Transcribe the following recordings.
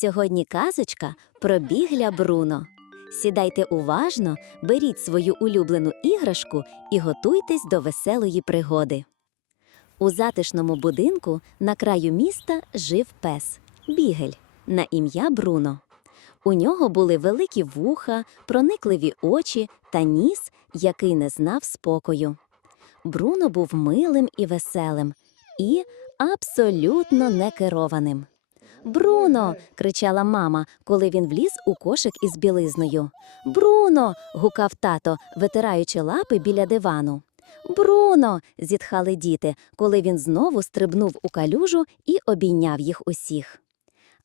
Сьогодні казочка про бігля Бруно. Сідайте уважно, беріть свою улюблену іграшку і готуйтесь до веселої пригоди. У затишному будинку на краю міста жив пес бігель на ім'я Бруно. У нього були великі вуха, проникливі очі та ніс, який не знав спокою. Бруно був милим і веселим і абсолютно некерованим. Бруно. кричала мама, коли він вліз у кошик із білизною. Бруно. гукав тато, витираючи лапи біля дивану. Бруно. зітхали діти, коли він знову стрибнув у калюжу і обійняв їх усіх.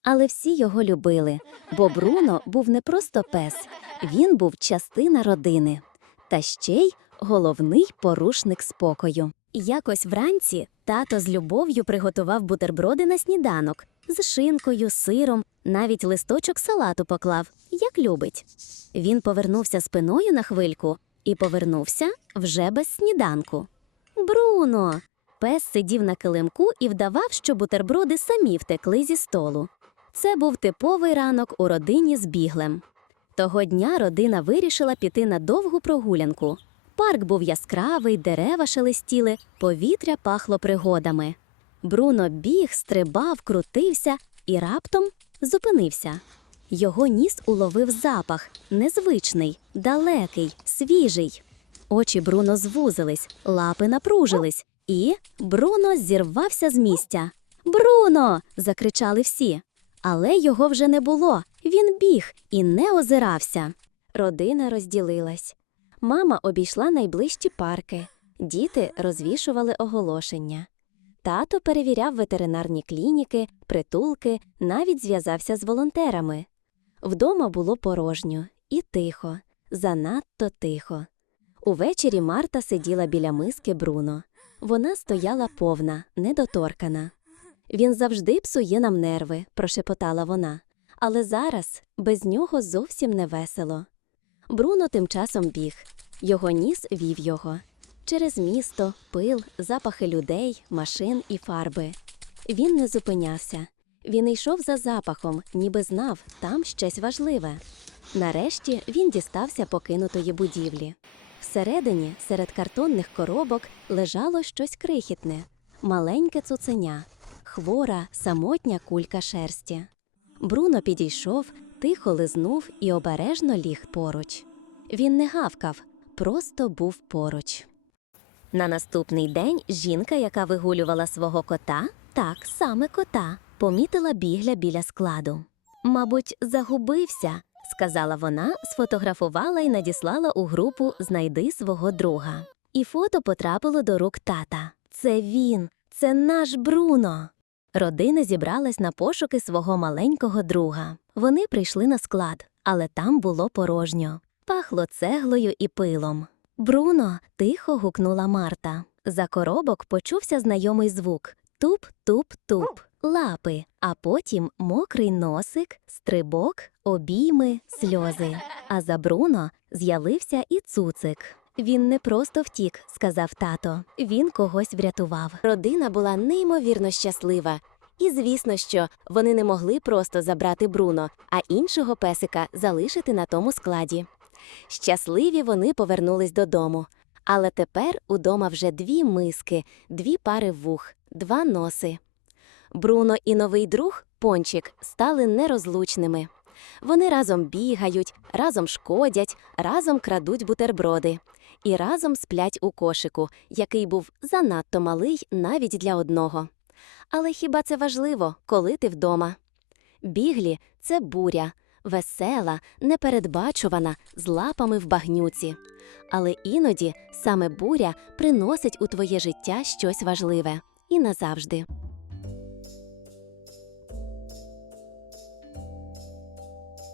Але всі його любили, бо Бруно був не просто пес, він був частина родини. Та ще й головний порушник спокою. Якось вранці тато з любов'ю приготував бутерброди на сніданок з шинкою, сиром, навіть листочок салату поклав, як любить. Він повернувся спиною на хвильку і повернувся вже без сніданку. Бруно. Пес сидів на килимку і вдавав, що бутерброди самі втекли зі столу. Це був типовий ранок у родині з біглем. Того дня родина вирішила піти на довгу прогулянку. Парк був яскравий, дерева шелестіли, повітря пахло пригодами. Бруно біг, стрибав, крутився і раптом зупинився. Його ніс уловив запах незвичний, далекий, свіжий. Очі Бруно звузились, лапи напружились, і Бруно зірвався з місця. Бруно. закричали всі. Але його вже не було. Він біг і не озирався. Родина розділилась. Мама обійшла найближчі парки, діти розвішували оголошення. Тато перевіряв ветеринарні клініки, притулки, навіть зв'язався з волонтерами. Вдома було порожньо і тихо, занадто тихо. Увечері Марта сиділа біля миски Бруно. Вона стояла повна, недоторкана. Він завжди псує нам нерви, прошепотала вона. Але зараз без нього зовсім не весело. Бруно тим часом біг. Його ніс вів його. Через місто, пил, запахи людей, машин і фарби. Він не зупинявся. Він йшов за запахом, ніби знав, там щось важливе. Нарешті він дістався покинутої будівлі. Всередині, серед картонних коробок, лежало щось крихітне, маленьке цуценя, хвора, самотня кулька шерсті. Бруно підійшов, тихо лизнув і обережно ліг поруч. Він не гавкав, просто був поруч. На наступний день жінка, яка вигулювала свого кота, так саме кота, помітила бігля біля складу. Мабуть, загубився, сказала вона, сфотографувала і надіслала у групу Знайди свого друга. І фото потрапило до рук тата. Це він, це наш Бруно. Родина зібралась на пошуки свого маленького друга. Вони прийшли на склад, але там було порожньо. Пахло цеглою і пилом. Бруно, тихо гукнула Марта. За коробок почувся знайомий звук туп-туп-туп, лапи, а потім мокрий носик, стрибок, обійми, сльози. А за Бруно з'явився і цуцик. Він не просто втік, сказав тато. Він когось врятував. Родина була неймовірно щаслива. І звісно, що вони не могли просто забрати Бруно, а іншого песика залишити на тому складі. Щасливі вони повернулись додому. Але тепер удома вже дві миски, дві пари вух, два носи. Бруно і новий друг Пончик стали нерозлучними. Вони разом бігають, разом шкодять, разом крадуть бутерброди і разом сплять у кошику, який був занадто малий навіть для одного. Але хіба це важливо, коли ти вдома? Біглі це буря, весела, непередбачувана, з лапами в багнюці. Але іноді саме буря приносить у твоє життя щось важливе і назавжди.